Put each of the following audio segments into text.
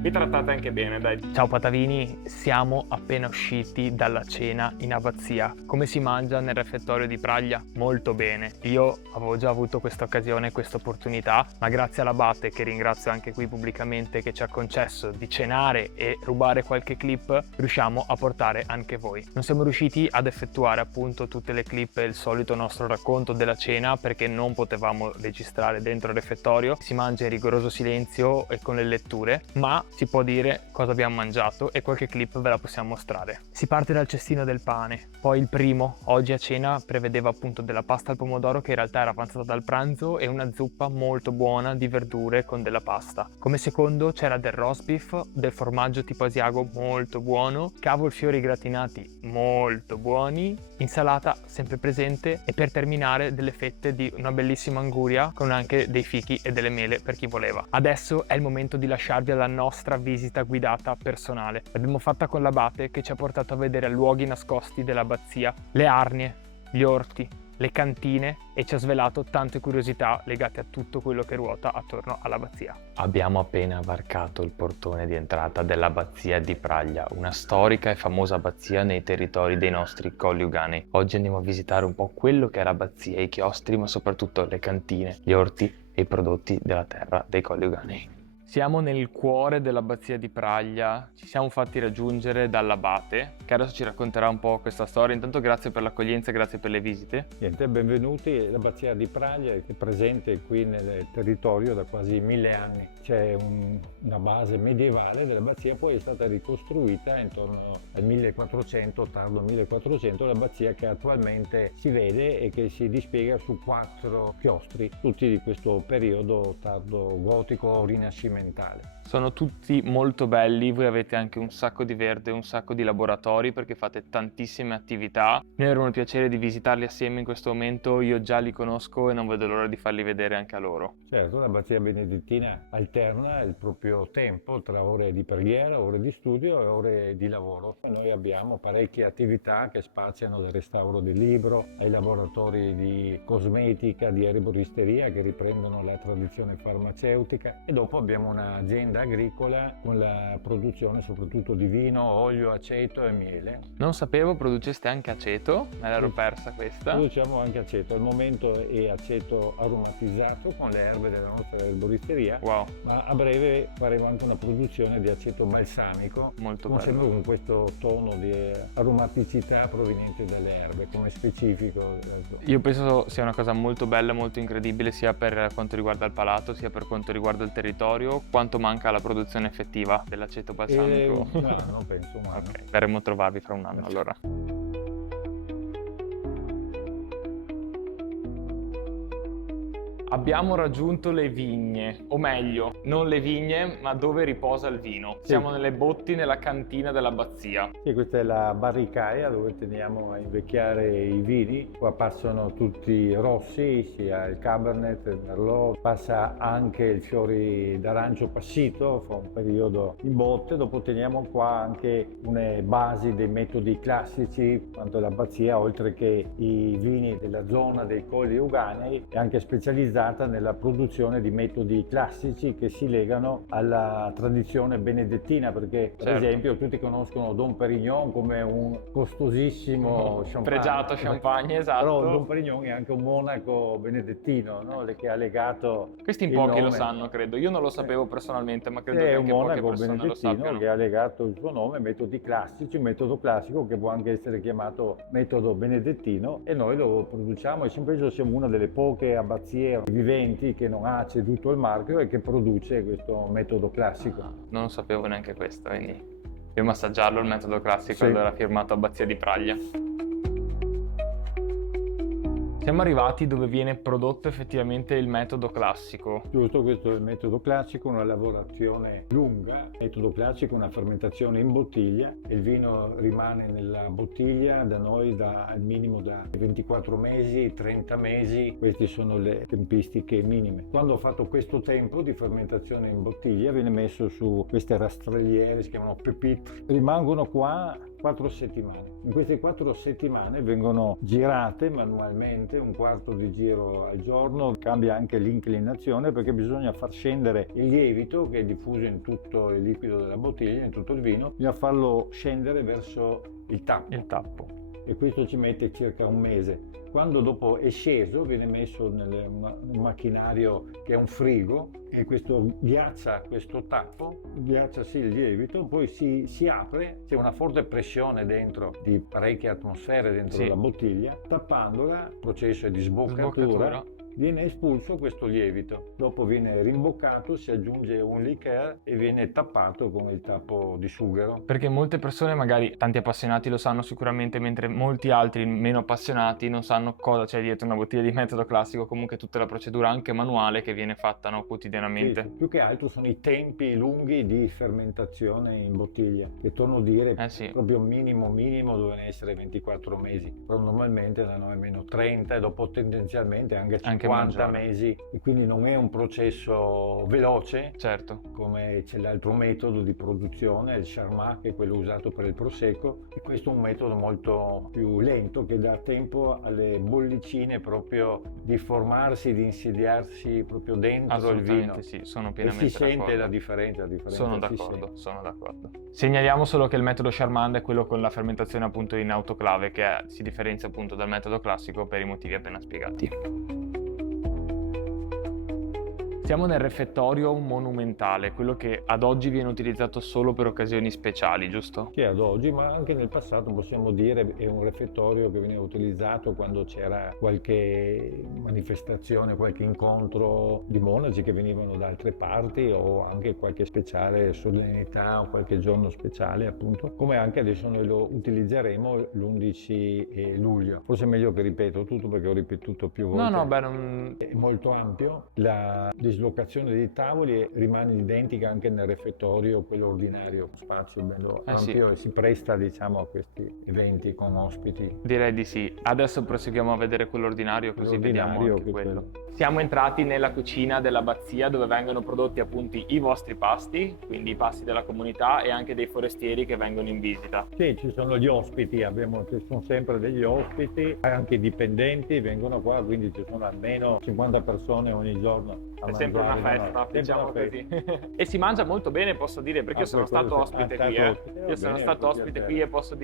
Vi trattate anche bene, dai. Ciao Patavini, siamo appena usciti dalla cena in abbazia. Come si mangia nel refettorio di Praglia? Molto bene. Io avevo già avuto questa occasione, questa opportunità, ma grazie all'abate, che ringrazio anche qui pubblicamente, che ci ha concesso di cenare e rubare qualche clip, riusciamo a portare anche voi. Non siamo riusciti ad effettuare appunto tutte le clip e il solito nostro racconto della cena perché non potevamo registrare dentro il refettorio. Si mangia in rigoroso silenzio e con le letture, ma si può dire cosa abbiamo mangiato e qualche clip ve la possiamo mostrare. Si parte dal cestino del pane, poi il primo, oggi a cena, prevedeva appunto della pasta al pomodoro che in realtà era avanzata dal pranzo e una zuppa molto buona di verdure con della pasta. Come secondo c'era del roast beef, del formaggio tipo asiago molto buono, cavolfiori gratinati molto buoni, insalata sempre presente e per terminare delle fette di una bellissima anguria con anche dei fichi e delle mele per chi voleva. Adesso è il momento di lasciarvi alla nostra visita guidata personale. L'abbiamo fatta con l'abate che ci ha portato a vedere luoghi nascosti dell'abbazia, le arnie, gli orti, le cantine e ci ha svelato tante curiosità legate a tutto quello che ruota attorno all'abbazia. Abbiamo appena varcato il portone di entrata dell'abbazia di Praglia, una storica e famosa abbazia nei territori dei nostri Colli Euganei. Oggi andiamo a visitare un po' quello che è l'abbazia, i chiostri, ma soprattutto le cantine, gli orti e i prodotti della terra dei Colli Euganei. Siamo nel cuore dell'abbazia di Praglia, ci siamo fatti raggiungere dall'abate, che adesso ci racconterà un po' questa storia. Intanto grazie per l'accoglienza e grazie per le visite. Niente, benvenuti. L'abbazia di Praglia è presente qui nel territorio da quasi 1000 anni. C'è una base medievale dell'abbazia, poi è stata ricostruita intorno al 1400, tardo 1400, l'abbazia che attualmente si vede e che si dispiega su 4 chiostri, tutti di questo periodo tardo gotico rinascimentale. Sono tutti molto belli, voi avete anche un sacco di verde, un sacco di laboratori perché fate tantissime attività. Noi avremo il piacere di visitarli assieme in questo momento, io già li conosco e non vedo l'ora di farli vedere anche a loro. Certo, l'abbazia benedettina alterna il proprio tempo tra ore di preghiera, ore di studio e ore di lavoro. Noi abbiamo parecchie attività che spaziano dal restauro del libro ai laboratori di cosmetica, di erboristeria che riprendono la tradizione farmaceutica e dopo abbiamo un'azienda agricola con la produzione soprattutto di vino, olio, aceto e miele. Non sapevo produceste anche aceto, me l'ero persa questa. Produciamo anche aceto, al momento è aceto aromatizzato con le erbe della nostra erboristeria, Wow, ma a breve faremo anche una produzione di aceto balsamico, molto sempre bello. con questo tono di aromaticità proveniente dalle erbe come specifico. Io penso sia una cosa molto bella, molto incredibile sia per quanto riguarda il palato sia per quanto riguarda il territorio. Quanto manca la produzione effettiva dell'aceto balsamico? Un anno, penso un anno. Ok, verremo a trovarvi fra un anno allora. Abbiamo raggiunto le vigne, o meglio, non le vigne, ma dove riposa il vino. Sì. Siamo nelle botti, nella cantina dell'abbazia. Sì, questa è la barricaia dove teniamo a invecchiare i vini. Qua passano tutti rossi, sia il Cabernet, il Merlot, passa anche il fiori d'arancio passito, fa un periodo in botte. Dopo teniamo qua anche une basi dei metodi classici quanto all'abbazia, oltre che i vini della zona dei Colli Euganei, è anche specializzata nella produzione di metodi classici che si legano alla tradizione benedettina, perché per Certo. esempio tutti conoscono Dom Pérignon come un costosissimo champagne. Pregiato champagne, esatto. Però Dom Pérignon è anche un monaco benedettino, no? Che ha legato Questi in il pochi lo nome. sanno, credo. Io non lo sapevo personalmente, ma credo È che un anche poche monaco persone lo benedettino sappiano. che ha legato il suo nome a metodi classici, un metodo classico che può anche essere chiamato metodo benedettino, e noi lo produciamo e penso siamo una delle poche abbazie viventi che non ha ceduto il marchio e che produce questo metodo classico. Non lo sapevo neanche questo, quindi dobbiamo assaggiarlo il metodo classico, Sì. allora firmato Abbazia di Praglia. Siamo arrivati dove viene prodotto effettivamente il metodo classico. Giusto, questo è il metodo classico, una lavorazione lunga. Il metodo classico è una fermentazione in bottiglia. Il vino rimane nella bottiglia da noi al minimo da 24 mesi, 30 mesi. Queste sono le tempistiche minime. Quando ho fatto questo tempo di fermentazione in bottiglia viene messo su queste rastrelliere, si chiamano pépite. Rimangono qua 4 settimane. In queste 4 settimane vengono girate manualmente un quarto di giro al giorno, cambia anche l'inclinazione perché bisogna far scendere il lievito che è diffuso in tutto il liquido della bottiglia, in tutto il vino, bisogna farlo scendere verso il tappo. E questo ci mette circa un mese. Quando dopo è sceso viene messo un macchinario che è un frigo e questo ghiaccia questo tappo, ghiaccia sì il lievito, poi si apre, c'è una forte pressione dentro di parecchie atmosfere dentro la bottiglia, tappandola, processo di sboccatura. Viene espulso questo lievito, dopo viene rimboccato, si aggiunge un liqueur e viene tappato con il tappo di sughero. Perché molte persone, magari tanti appassionati lo sanno sicuramente, mentre molti altri meno appassionati non sanno cosa c'è dietro una bottiglia di metodo classico, comunque tutta la procedura anche manuale che viene fatta quotidianamente. Sì, più che altro sono i tempi lunghi di fermentazione in bottiglia, che torno a dire proprio minimo devono essere 24 mesi, però normalmente danno almeno 30 e dopo tendenzialmente anche 50 mesi, e quindi non è un processo veloce, come c'è l'altro metodo di produzione, il Charmat, che è quello usato per il prosecco, e questo è un metodo molto più lento che dà tempo alle bollicine proprio di formarsi, di insediarsi proprio dentro il vino. Sì, sono pienamente e si sente la differenza. Sono d'accordo. Segnaliamo solo che il metodo Charmat è quello con la fermentazione appunto in autoclave, che si differenzia appunto dal metodo classico per i motivi appena spiegati. Siamo nel refettorio monumentale, quello che ad oggi viene utilizzato solo per occasioni speciali, giusto? Sì, ad oggi, ma anche nel passato possiamo dire è un refettorio che veniva utilizzato quando c'era qualche manifestazione, qualche incontro di monaci che venivano da altre parti, o anche qualche speciale solennità o qualche giorno speciale, appunto, come anche adesso noi lo utilizzeremo l'11 luglio. Forse è meglio che ripeto tutto perché ho ripetuto più volte. È molto ampio, la dislocazione dei tavoli rimane identica anche nel refettorio, quello ordinario, spazio bello ampio e si presta, diciamo, a questi eventi con ospiti. Direi di sì. Adesso proseguiamo a vedere quello ordinario, così vediamo anche quello. Siamo entrati nella cucina dell'abbazia, dove vengono prodotti appunto i vostri pasti, quindi i pasti della comunità, e anche dei forestieri che vengono in visita. Sì, ci sono gli ospiti, ci sono sempre degli ospiti, anche i dipendenti vengono qua, quindi ci sono almeno 50 persone ogni giorno. È sempre una festa, diciamo così. E si mangia molto bene, posso dire, perché io sono stato ospite qui. Io sono stato ospite qui e posso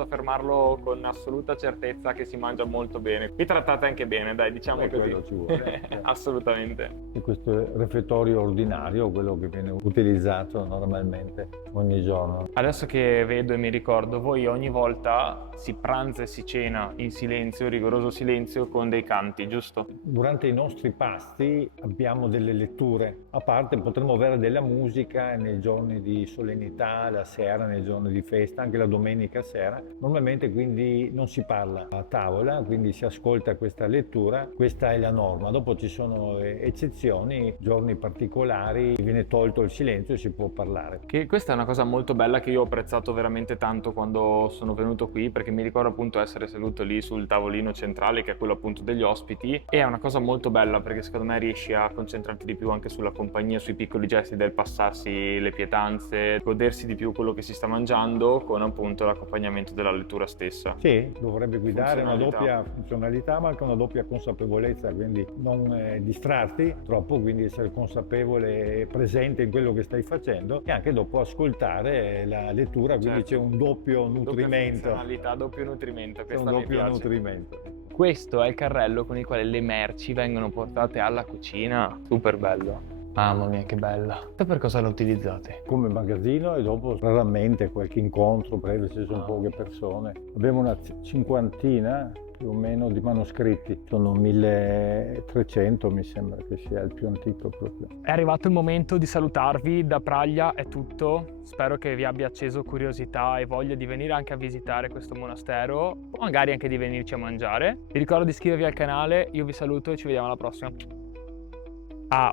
affermarlo con assoluta certezza che si mangia molto bene. Vi trattate anche bene, dai, diciamo così. Quello ci vuole. Assolutamente. E questo è il refettorio ordinario, quello che viene utilizzato normalmente ogni giorno. Adesso che vedo e mi ricordo, voi ogni volta si pranza e si cena in silenzio, rigoroso silenzio, con dei canti, giusto? Durante i nostri pasti abbiamo delle letture, a parte potremmo avere della musica nei giorni di solennità, la sera, nei giorni di festa, anche la domenica sera. Normalmente quindi non si parla a tavola, quindi si ascolta questa lettura, questa è la norma. Dopo ci sono eccezioni, giorni particolari, viene tolto il silenzio e si può parlare. Che questa è una cosa molto bella che io ho apprezzato veramente tanto quando sono venuto qui, perché mi ricordo appunto essere seduto lì sul tavolino centrale, che è quello appunto degli ospiti, e è una cosa molto bella perché secondo me riesci a concentrarti di più anche sulla compagnia, sui piccoli gesti del passarsi le pietanze, godersi di più quello che si sta mangiando con appunto l'accompagnamento della lettura stessa. Sì, dovrebbe guidare una doppia funzionalità ma anche una doppia consapevolezza, quindi non distrarti troppo, quindi essere consapevole e presente in quello che stai facendo, e anche dopo ascoltare la lettura, quindi c'è un doppio nutrimento. Doppio nutrimento, c'è un doppio nutrimento. Questo è il carrello con il quale le merci vengono portate alla cucina. Super bello. Mamma mia, che bella. E per cosa la utilizzate? Come magazzino, e dopo raramente qualche incontro breve, se sono poche persone. Abbiamo una cinquantina più o meno di manoscritti, sono 1300, mi sembra che sia il più antico proprio. È arrivato il momento di salutarvi, da Praglia è tutto, spero che vi abbia acceso curiosità e voglia di venire anche a visitare questo monastero, o magari anche di venirci a mangiare. Vi ricordo di iscrivervi al canale, io vi saluto e ci vediamo alla prossima.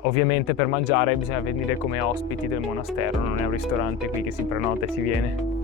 Ovviamente per mangiare bisogna venire come ospiti del monastero, non è un ristorante qui che si prenota e si viene.